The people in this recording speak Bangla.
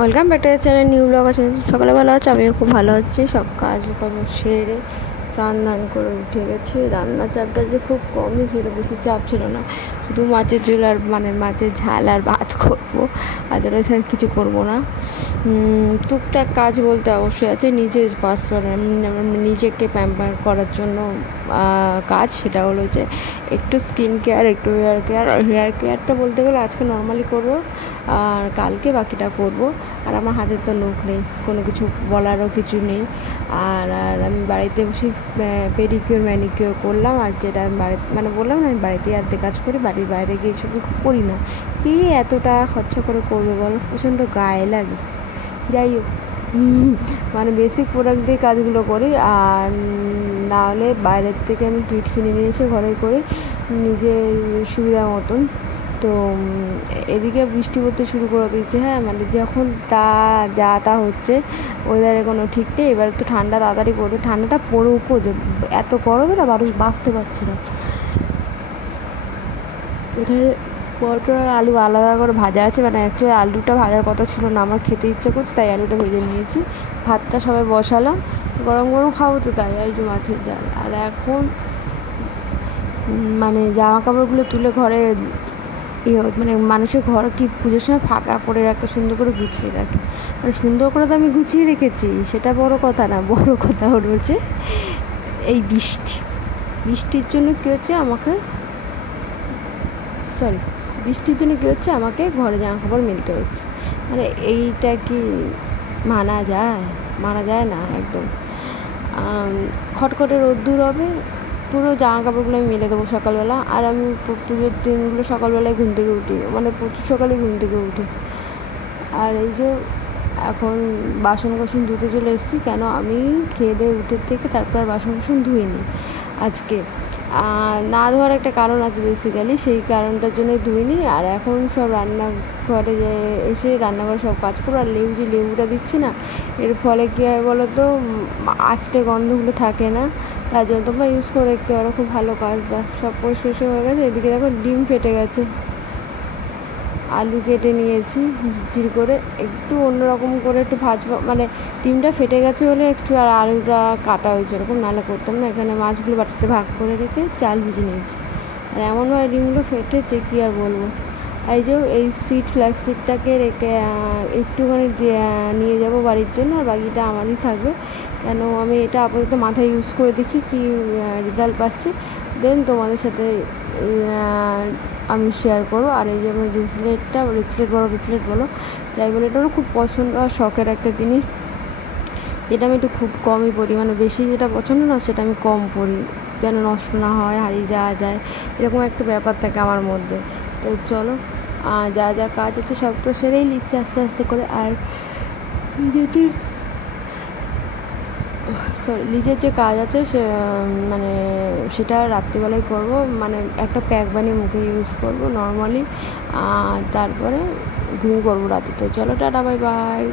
Welcome back to the channel new blog আছে। সকালে ভালো আছে, আমিও খুব ভালো আছি। সব কাজকর্ম সেরে স্নান দান করে উঠে গেছি। রান্নার চাপটা যে খুব কমই ছিল, বেশি চাপ ছিল না। শুধু মাছের ঝোল আর মাছের ঝাল আর ভাত করবো, আদারওয়াইজ আর কিছু করবো না। টুকটাক কাজ বলতে অবশ্যই আছে, নিজের পার্সোনাল নিজেকে প্যাম্পার করার জন্য কাজ। সেটা হলো যে একটু স্কিন কেয়ার, একটু হেয়ার কেয়ারটা বলতে গেলে আজকে নর্মালি করবো, আর কালকে বাকিটা করব। আর আমার হাতে তো লোক নেই, কোনো কিছু বলারও কিছু নেই। আর আমি বাড়িতে বসে পেডিকিওর ম্যানিকিওর করলাম। আর যেটা আমি বললাম না, আমি বাড়িতেই আর্ধেক কাজ করি, বাড়ির বাইরে গিয়ে এসব করি না। কি এতটা খরচা করে করবে বলো, প্রচণ্ড গায়ে লাগে। যাই হোক, বেসিক প্রোডাক্ট দিয়ে কাজগুলো করি। আর না হলে বাইরের থেকে আমি কিট কিনে নিয়ে এসে ঘরে করে নিজের সুবিধা মতন। তো এদিকে বৃষ্টি পড়তে শুরু করে দিয়েছে। যখন তা হচ্ছে, ওয়েদারে কোনো ঠিক নেই। এবার তো ঠান্ডা তাড়াতাড়ি পড়বে, ঠান্ডাটা পড়ুকও, এত গরমে না মানুষ বাঁচতে পারছে না। এখানে পটল আর আলু আলাদা করে ভাজা আছে, অ্যাকচুয়ালি আলুটা ভাজার কথা ছিল না, আমার খেতে ইচ্ছা করছে তাই আলুটা ভেজে নিয়েছি। ভাতটা সবাই বসালাম, গরম গরম খাবো তো তাই, আর যে মাছের ঝাল। আর এখন জামা কাপড়গুলো তুলে ঘরে মানুষের ঘর কি পুজোর সময় ফাঁকা করে রাখে, সুন্দর করে গুছিয়ে রাখে। সুন্দর করে তো আমি গুছিয়ে রেখেছি, সেটা বড় কথা না। বড় কথা হচ্ছে এই বৃষ্টির জন্য কী হচ্ছে আমাকে ঘরে জামা কাপড় মেলতে হচ্ছে। এইটা কি মানা যায় না একদম। খটখটে রোদ্দুর হবে, পুরো জামা কাপড়গুলো আমি মেলে দেবো সকালবেলা। আর আমি পুজোর দিনগুলো সকালবেলায় ঘুম থেকে উঠি, প্রচুর সকালে ঘুম থেকে উঠি। আর এই যে এখন বাসন ধুতে চলে এসেছি। কেন আমি খেয়ে দিয়ে উঠে থেকে তারপর আর বাসন ধুইনি আজকে। না ধোয়ার একটা কারণ আছে বেসিক্যালি, সেই কারণটার জন্যই ধুইনি। আর এখন সব রান্নাঘরে এসে রান্নাঘরে সব কাজ করবো। আর লেবুটা দিচ্ছি না, এর ফলে কী হয় বলো তো, আস্তে গন্ধগুলো থাকে না। তার জন্য তোমরা ইউজ করে দেখতে পারো, খুব ভালো কাজ দেয়। সব পরিষ্কার হয়ে গেছে। এদিকে দেখো ডিম ফেটে গেছে, আলু কেটে নিয়েছি ঝিরঝির করে, একটু অন্যরকম করে একটু ভাজবো। ডিমটা ফেটে গেছে বলে একটু, আর আলুটা কাটা হয়েছে এরকম, নাহলে করতাম না। এখানে মাছগুলো বাটিতে ভাগ করে রেখে চাল ভিজে নিয়েছি। আর এমনভাবে ডিমগুলো ফেটেছে কি আর বলবো। এই ফ্ল্যাক্স সিডটাকে রেখে একটুখানি নিয়ে যাব বাড়ির জন্য, আর বাকিটা আমারই থাকবে। কেন আমি এটা আপাতত মাথায় ইউজ করে দেখি কি রেজাল্ট পাচ্ছি, দেন তোমাদের সাথে আমি শেয়ার করবো। আর এই যে আমার ব্রেসলেট বলো যাই বলো, এটারও খুব পছন্দ আর শখের একটা জিনিস, যেটা আমি একটু খুব কমই পরি। বেশি যেটা পছন্দ না সেটা আমি কম পরি, যেন নষ্ট না হয়, হারিয়ে যাওয়া যায়, এরকম একটা ব্যাপার থাকে আমার মধ্যে। তো চলো, যা কাজ আছে সব তো সেরেই নিচ্ছে আস্তে আস্তে করে। আর নিজের যে কাজ আছে সেটা রাত্রিবেলায় করবো। একটা প্যাক বানিয়ে মুখে ইউজ করবো নর্মালি, তারপরে ঘুমিয়ে পড়বো রাতে। তো চলো, টাটা, বাই বাই।